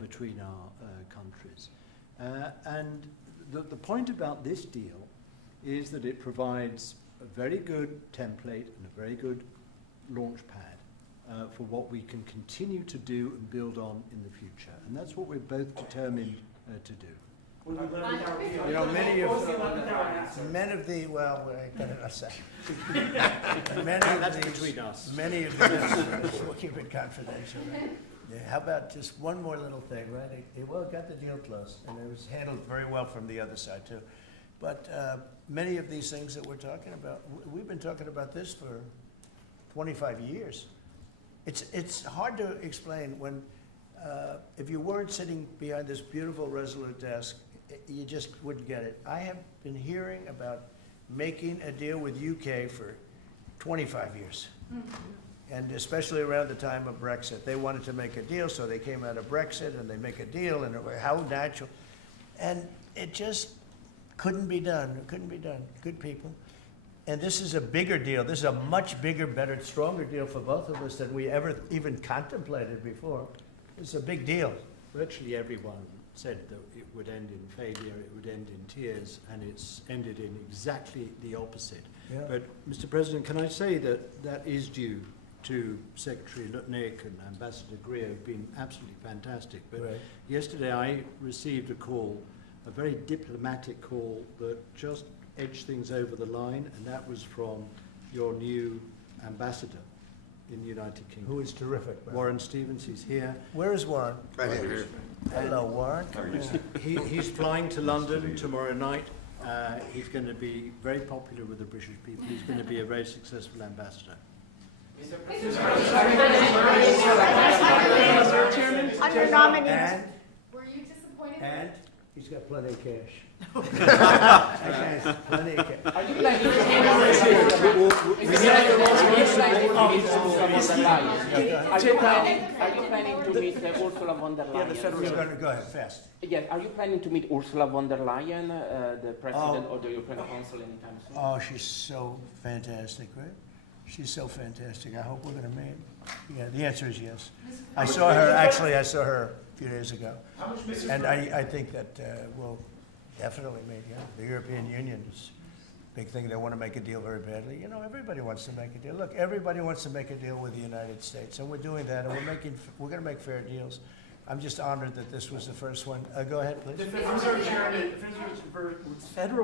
between our countries. And the point about this deal is that it provides a very good template and a very good launch pad for what we can continue to do and build on in the future. And that's what we're both determined to do. Many of the we'll keep it confidential. Right? Yeah, how about just one more little thing, right? It got the deal closed, and it was handled very well from the other side too. But many of these things that we're talking about, we've been talking about this for 25 years. It's hard to explain when if you weren't sitting behind this beautiful Resolute desk, you just wouldn't get it. I have been hearing about making a deal with UK for 25 years. Mm-hmm. And especially around the time of Brexit. They wanted to make a deal, so they came out of Brexit and they make a deal, and how natural. And it just couldn't be done. It couldn't be done. Good people. And this is a bigger deal. This is a much bigger, better, stronger deal for both of us than we ever even contemplated before. It's a big deal. Virtually everyone said that it would end in failure, it would end in tears, and it's ended in exactly the opposite. Yeah. But, Mr. President, can I say that that is due to Secretary Lutnick and Ambassador Greer, who've been absolutely fantastic. But right. Yesterday I received a call, a very diplomatic call that just edged things over the line, and that was from your new ambassador in the United Kingdom. Who is terrific. Right? Warren Stevens, he's here. Where is Warren? Right here. Hello, Warren. He's flying to London tomorrow night. He's going to be very popular with the British people. He's going to be a very successful ambassador. Under nominee. Were you disappointed? And he's got plenty of cash. Plenty of cash. Are you planning to meet Ursula von der Leyen? Yeah, the federal. Go ahead, fast. Yes, are you planning to meet Ursula von der Leyen, the president of the European Council, anytime soon? Oh, she's so fantastic, right? She's so fantastic. I hope we're going to meet. Yeah, the answer is yes. I saw her a few days ago. And I think that we'll definitely meet, yeah. The European Union is a big thing. They want to make a deal very badly. You know, everybody wants to make a deal. Look, everybody wants to make a deal with the United States, and we're doing that, and we're going to make fair deals. I'm just honored that this was the first one. Go ahead, please. The Federal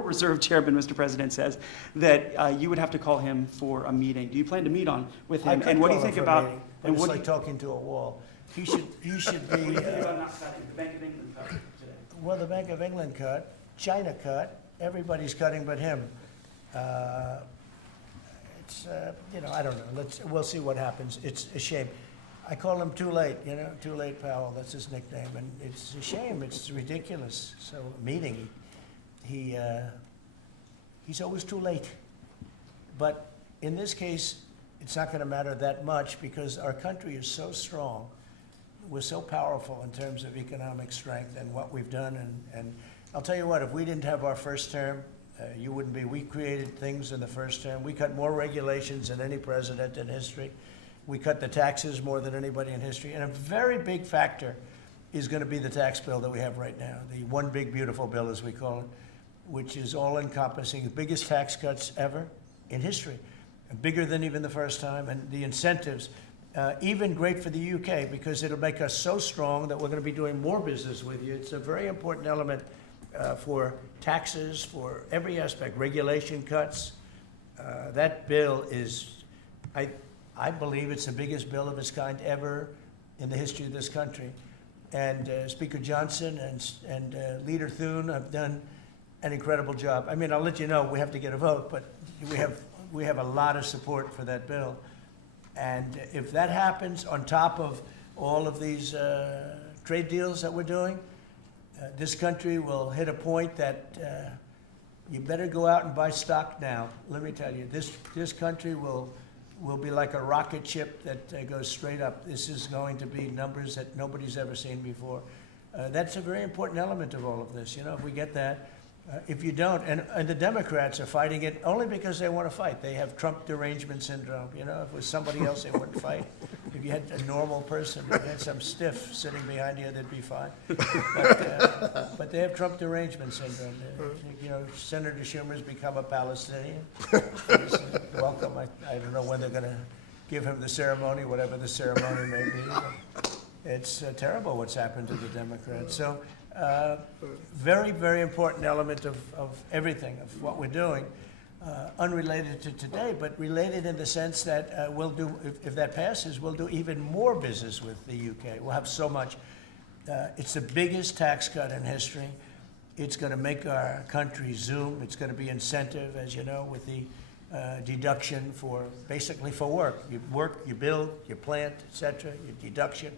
Reserve Chairman, Mr. President, says that you would have to call him for a meeting. Do you plan to meet with him? And what do you think about? It's like talking to a wall. He should be. What do you think about not cutting? The Bank of England cut today. Well, the Bank of England cut, China cut, everybody's cutting but him. I don't know. We'll see what happens. It's a shame. I call him Too Late, Too Late Powell, that's his nickname, and it's a shame, it's ridiculous. So, meeting, he's always too late. But in this case, it's not gonna matter that much because our country is so strong. We're so powerful in terms of economic strength and what we've done, and I'll tell you what, if we didn't have our first term, you wouldn't be. We created things in the first term. We cut more regulations than any president in history. We cut the taxes more than anybody in history. And a very big factor is going to be the tax bill that we have right now, the one big beautiful bill, as we call it, which is all-encompassing, the biggest tax cuts ever in history, bigger than even the first time. And the incentives, even great for the UK, because it'll make us so strong that we're going to be doing more business with you. It's a very important element for taxes, for every aspect, regulation cuts. That bill is, I believe it's the biggest bill of its kind ever in the history of this country. And Speaker Johnson and Leader Thune have done an incredible job. I mean, I'll let you know, we have to get a vote, but we have a lot of support for that bill. And if that happens on top of all of these trade deals that we're doing, this country will hit a point that you better go out and buy stock now. Let me tell you, this country will be like a rocket ship that goes straight up. This is going to be numbers that nobody's ever seen before. That's a very important element of all of this. If we get that, if you don't, and the Democrats are fighting it only because they want to fight. They have Trump derangement syndrome. If it was somebody else, they wouldn't fight. If you had a normal person, if you had some stiff sitting behind you, they'd be fine. But they have Trump derangement syndrome. Senator Schumer's become a Palestinian. Welcome. I don't know when they're going to give him the ceremony, whatever the ceremony may be. It's terrible what's happened to the Democrats. So. Very, very important element of everything, of what we're doing, unrelated to today, but related in the sense that we'll do, if that passes, we'll do even more business with the UK. We'll have so much. It's the biggest tax cut in history. It's going to make our country zoom. It's going to be incentive, as you know, with the deduction for, basically for work. You work, you build, you plant, etc., your deduction.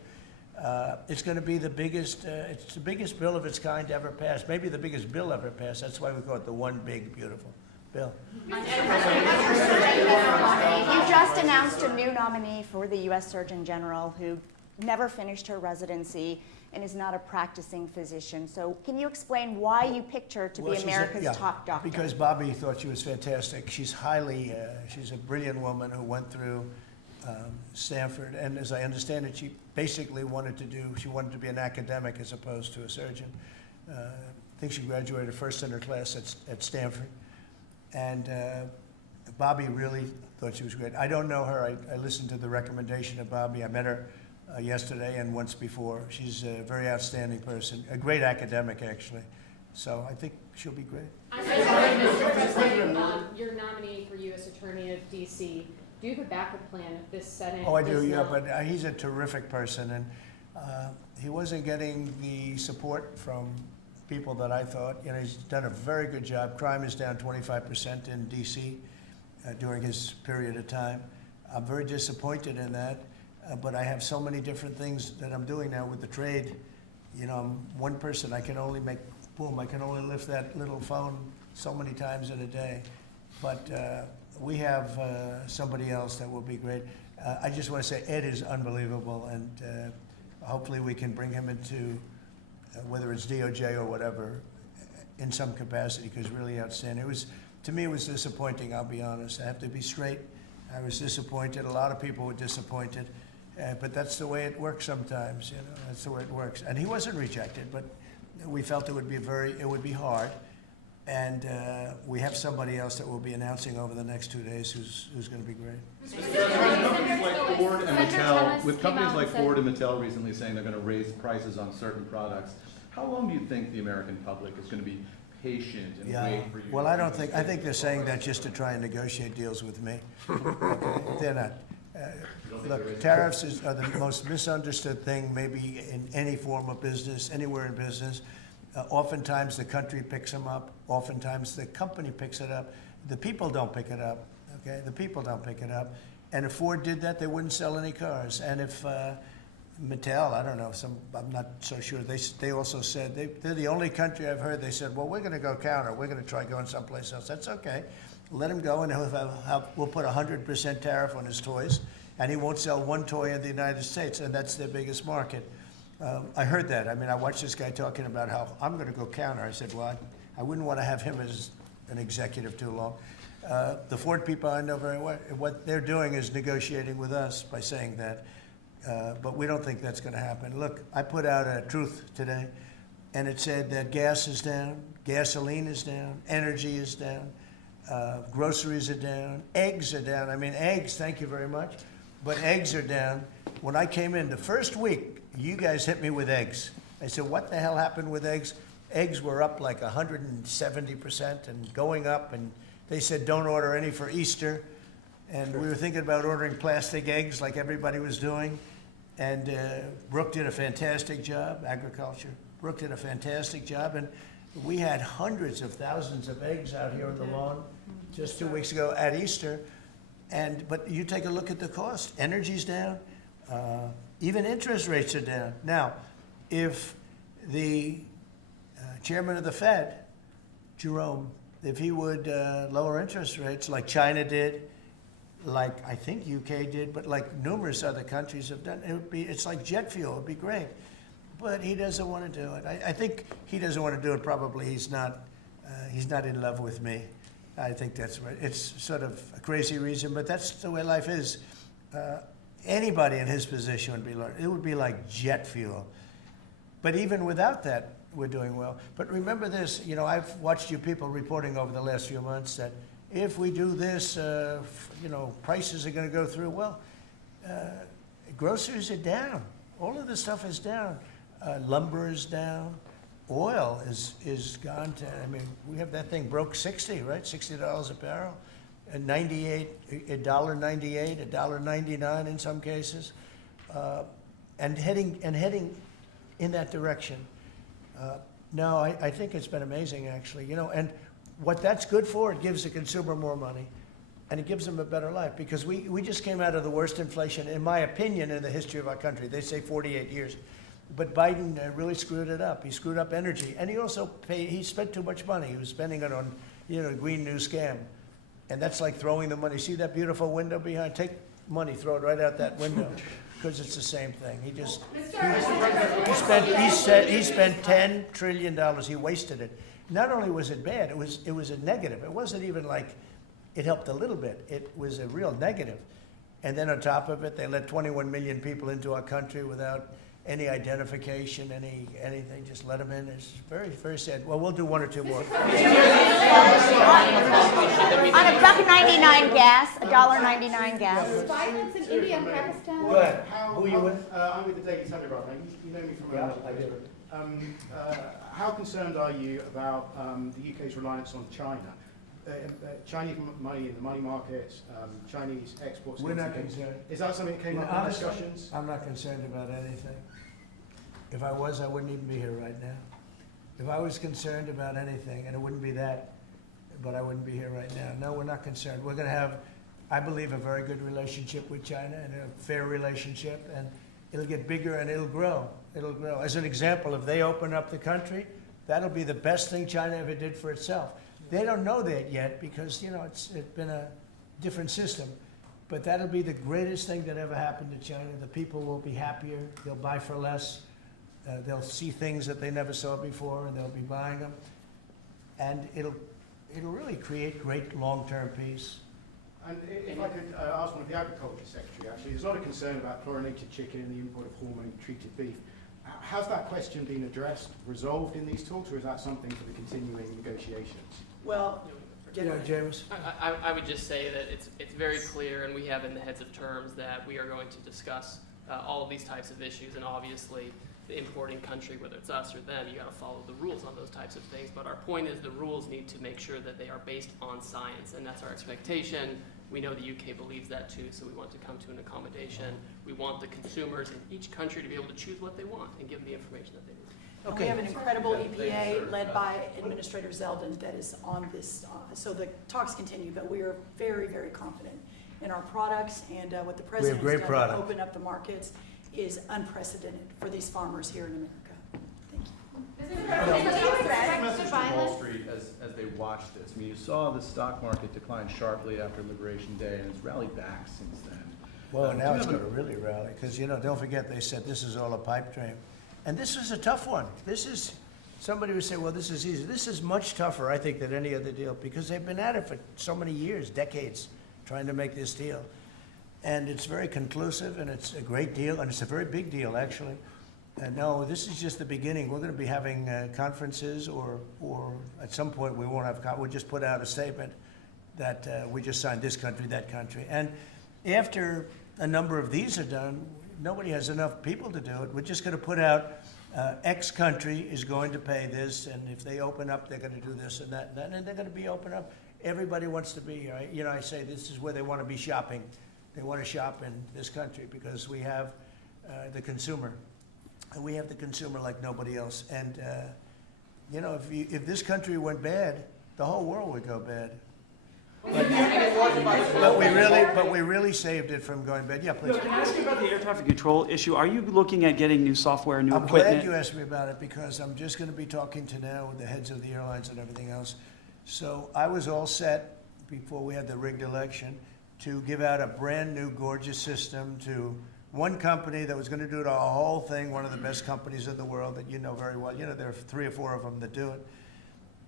It's going to be the biggest, it's the biggest bill of its kind ever passed, maybe the biggest bill ever passed. That's why we call it the one big, beautiful bill. You just announced a new nominee for the U.S. Surgeon General who never finished her residency and is not a practicing physician. So can you explain why you picked her to be America's top doctor? Because Bobby thought she was fantastic. She's she's a brilliant woman who went through Stanford, and as I understand it, she basically wanted to be an academic as opposed to a surgeon. I think she graduated first in her class at Stanford, and Bobby really thought she was great. I don't know her. I listened to the recommendation of Bobby. I met her yesterday and once before. She's a very outstanding person, a great academic, actually. So I think she'll be great. Mr. President, your nominee for U.S. Attorney of D.C., do you have a backup plan if this Senate? Oh, I do, yeah, but he's a terrific person, and he wasn't getting the support from people that I thought. He's done a very good job. Crime is down 25% in D.C. During his period of time. I'm very disappointed in that, but I have so many different things that I'm doing now with the trade. I'm one person. I can only make, boom, I can only lift that little phone so many times in a day. But we have somebody else that will be great. I just want to say Ed is unbelievable, and hopefully we can bring him into, whether it's DOJ or whatever, in some capacity, because really outstanding. To me, it was disappointing, I'll be honest. I have to be straight. I was disappointed. A lot of people were disappointed, but that's the way it works sometimes, that's the way it works. And he wasn't rejected, but we felt it would be hard. And we have somebody else that we'll be announcing over the next 2 days who's going to be great. With companies like Ford and Mattel recently saying they're going to raise prices on certain products, how long do you think the American public is going to be patient and wait for you? Well, I think they're saying that just to try and negotiate deals with me. Okay? They're not. Look, tariffs are the most misunderstood thing maybe in any form of business, anywhere in business. Oftentimes the country picks them up. Oftentimes the company picks it up. The people don't pick it up, okay? The people don't pick it up. And if Ford did that, they wouldn't sell any cars. And if Mattel, I don't know, I'm not so sure, they also said, they're the only country I've heard, they said, well, we're going to go counter. We're going to try going someplace else. That's okay. Let him go, and we'll put 100% tariff on his toys, and he won't sell one toy in the United States, and that's their biggest market. I heard that. I mean, I watched this guy talking about how I'm going to go counter. I said, well, I wouldn't want to have him as an executive too long. The Ford people I know very well, what they're doing is negotiating with us by saying that, but we don't think that's going to happen. Look, I put out a truth today, and it said that gas is down, gasoline is down, energy is down, groceries are down, eggs are down. I mean, eggs, thank you very much, but eggs are down. When I came in the first week, you guys hit me with eggs. I said, what the hell happened with eggs? Eggs were up like 170% and going up, and they said don't order any for Easter. And we were thinking about ordering plastic eggs like everybody was doing. And Brooke did a fantastic job, agriculture. Brooke did a fantastic job, and we had hundreds of thousands of eggs out here on the lawn just 2 weeks ago at Easter. But you take a look at the cost. Energy's down. Even interest rates are down. Now, if the chairman of the Fed, Jerome, if he would lower interest rates like China did, like I think UK did, but like numerous other countries have done, it's like jet fuel. It'd be great. But he doesn't want to do it. I think he doesn't want to do it. Probably he's not in love with me. I think that's right. It's sort of a crazy reason, but that's the way life is. Anybody in his position would be like jet fuel. But even without that, we're doing well. But remember this, I've watched you people reporting over the last few months that if we do this, prices are going to go through. Well, groceries are down. All of this stuff is down. Lumber is down. Oil is gone to, we have that thing broke 60, right? $60 a barrel. $1.98, $1.99 in some cases, and heading in that direction. No, I think it's been amazing, actually. And what that's good for, it gives the consumer more money, and it gives them a better life, because we just came out of the worst inflation, in my opinion, in the history of our country. They say 48 years. But Biden really screwed it up. He screwed up energy, and he spent too much money. He was spending it on, green new scam. And that's like throwing the money. See that beautiful window behind? Take money, throw it right out that window, because it's the same thing. He spent $10 trillion. He wasted it. Not only was it bad, it was a negative. It wasn't even like it helped a little bit. It was a real negative. And then on top of it, they let 21 million people into our country without any identification, anything, just let them in. It's very, very sad. Well, we'll do one or two more. On $1.99 gas, $1.99 gas. Violence in India and Pakistan. Go ahead. Who are you with? I'm with the Daily Telegraph. You know me from Yeah, I do. How concerned are you about the UK's reliance on China? Chinese money in the money markets, Chinese exports. We're not concerned. Is that something that came up in discussions? I'm not concerned about anything. If I was, I wouldn't even be here right now. If I was concerned about anything, and it wouldn't be that, but I wouldn't be here right now. No, we're not concerned. We're going to have, I believe, a very good relationship with China, and a fair relationship, and it'll get bigger and it'll grow. It'll grow. As an example, if they open up the country, that'll be the best thing China ever did for itself. They don't know that yet because, it's been a different system. But that'll be the greatest thing that ever happened to China. The people will be happier. They'll buy for less. They'll see things that they never saw before, and they'll be buying them. And it'll really create great long-term peace. And if I could ask one of the Agriculture Secretary, actually, there's a lot of concern about chlorinated chicken and the import of hormone-treated beef. Has that question been addressed, resolved in these talks, or is that something for the continuing negotiations? Well, James? I would just say that it's very clear, and we have in the heads of terms that we are going to discuss all of these types of issues, and obviously the importing country, whether it's us or them, you got to follow the rules on those types of things. But our point is the rules need to make sure that they are based on science, and that's our expectation. We know the UK believes that too, so we want to come to an accommodation. We want the consumers in each country to be able to choose what they want and give them the information that they need. And we have an incredible EPA led by Administrator Zeldin that is on this. So the talks continue, but we are very, very confident in our products, and what the president has done to open up the markets is unprecedented for these farmers here in America. Message to Wall Street as they watch this. I mean, you saw the stock market decline sharply after Liberation Day, and it's rallied back since then. Well, now it's going to really rally, because, you know, don't forget, they said this is all a pipe dream. And this is a tough one. This is, somebody would say, well, this is easy. This is much tougher, I think, than any other deal, because they've been at it for so many years, decades, trying to make this deal. And it's very conclusive, and it's a great deal, and it's a very big deal, actually. And no, this is just the beginning. We're going to be having conferences, or at some point we won't have, we'll just put out a statement that we just signed this country, that country. And after a number of these are done, nobody has enough people to do it. We're just going to put out X country is going to pay this, and if they open up, they're going to do this and that and that, and they're going to be open up. Everybody wants to be here. You know, I say this is where they want to be shopping. They want to shop in this country because we have the consumer. We have the consumer like nobody else. And, you know, if this country went bad, the whole world would go bad. But we really saved it from going bad. Yeah, please. No, can I ask you about the air traffic control issue? Are you looking at getting new software, new equipment? I'm glad you asked me about it, because I'm just going to be talking to now with the heads of the airlines and everything else. So I was all set before we had the rigged election to give out a brand new gorgeous system to one company that was going to do the whole thing, one of the best companies in the world that you know very well. You know, there are 3 or 4 of them that do it.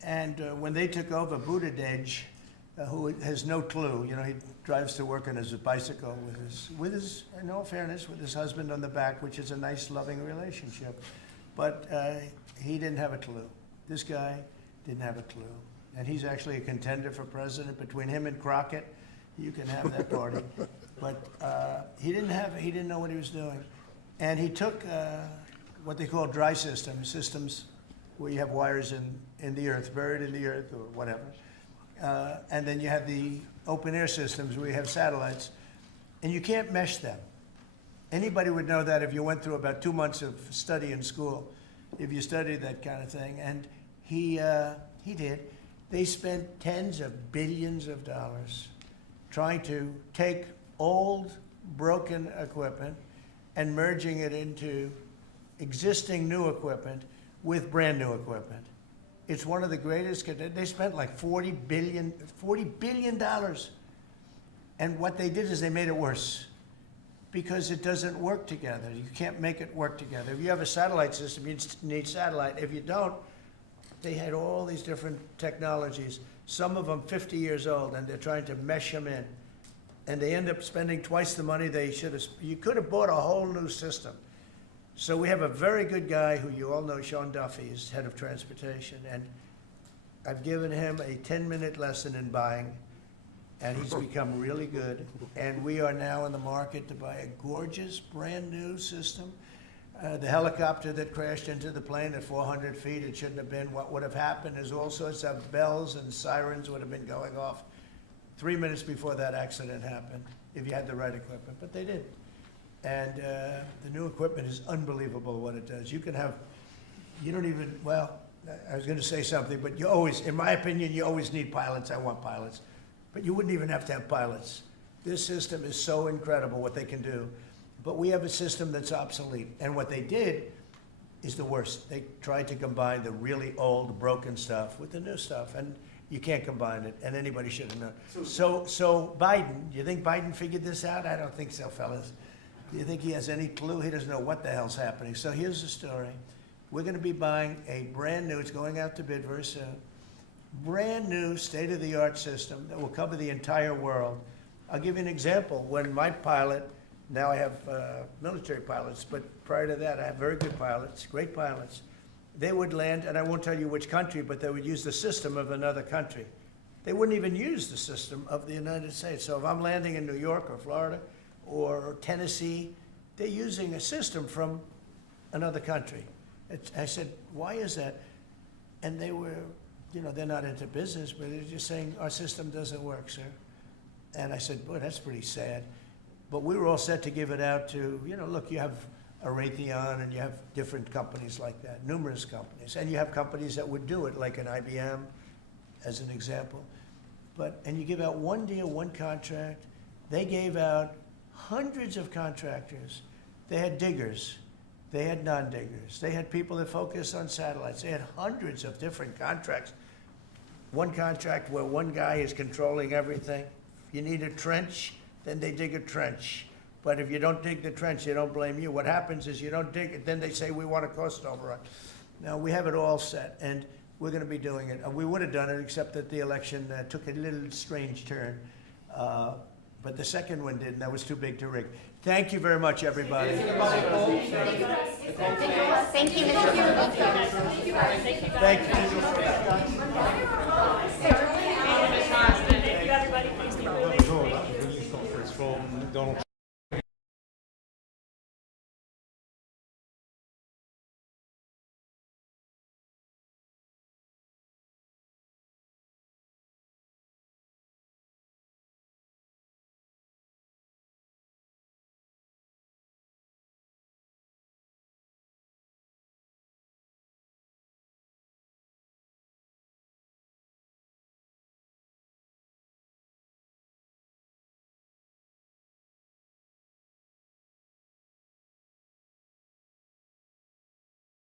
And when they took over, Buttigieg, who has no clue, you know, he drives to work on his bicycle with his, in all fairness, with his husband on the back, which is a nice, loving relationship. But he didn't have a clue. This guy didn't have a clue. And he's actually a contender for president. Between him and Crockett, you can have that party. But he didn't know what he was doing. And he took what they call dry systems where you have wires in the earth, buried in the earth or whatever. And then you have the open air systems where you have satellites, and you can't mesh them. Anybody would know that if you went through about 2 months of study in school, if you studied that kind of thing. And he did. They spent tens of billions of dollars trying to take old, broken equipment and merging it into existing new equipment with brand new equipment. It's one of the greatest. They spent like $40 billion. And what they did is they made it worse because it doesn't work together. You can't make it work together. If you have a satellite system, you need satellite. If you don't, they had all these different technologies, some of them 50 years old, and they're trying to mesh them in. And they end up spending twice the money they should have. You could have bought a whole new system. So we have a very good guy who you all know, Sean Duffy, is head of transportation, and I've given him a 10-minute lesson in buying, and he's become really good. And we are now in the market to buy a gorgeous, brand-new system. The helicopter that crashed into the plane at 400 feet, it shouldn't have been. What would have happened is all sorts of bells and sirens would have been going off 3 minutes before that accident happened, if you had the right equipment, but they did. And the new equipment is unbelievable what it does. You can have, you don't even, well, I was going to say something, but you always, in my opinion, you always need pilots. I want pilots. But you wouldn't even have to have pilots. This system is so incredible what they can do. But we have a system that's obsolete. And what they did is the worst. They tried to combine the really old, broken stuff with the new stuff. And you can't combine it, and anybody should have known. So Biden, do you think Biden figured this out? I don't think so, fellas. Do you think he has any clue? He doesn't know what the hell's happening. So here's the story. We're going to be buying a brand new, it's going out to bid very soon, brand new state-of-the-art system that will cover the entire world. I'll give you an example. When my pilot, now I have military pilots, but prior to that I have very good pilots, great pilots. They would land, and I won't tell you which country, but they would use the system of another country. They wouldn't even use the system of the United States. So if I'm landing in New York or Florida or Tennessee, they're using a system from another country. I said, why is that? And they were, you know, they're not into business, but they're just saying, our system doesn't work, sir. And I said, boy, that's pretty sad. But we were all set to give it out to, look, you have a Raytheon and you have different companies like that, numerous companies. And you have companies that would do it, like an IBM, as an example. And you give out one deal, one contract. They gave out hundreds of contractors. They had diggers. They had non-diggers. They had people that focused on satellites. They had hundreds of different contracts. One contract where one guy is controlling everything. If you need a trench, then they dig a trench. But if you don't dig the trench, they don't blame you. What happens is you don't dig it, then they say, we want a cost overrun. Now, we have it all set, and we're going to be doing it. We would have done it, except that the election took a little strange turn. But the second one didn't. That was too big to rig. Thank you very much, everybody. Thank you, Mr. Thank you.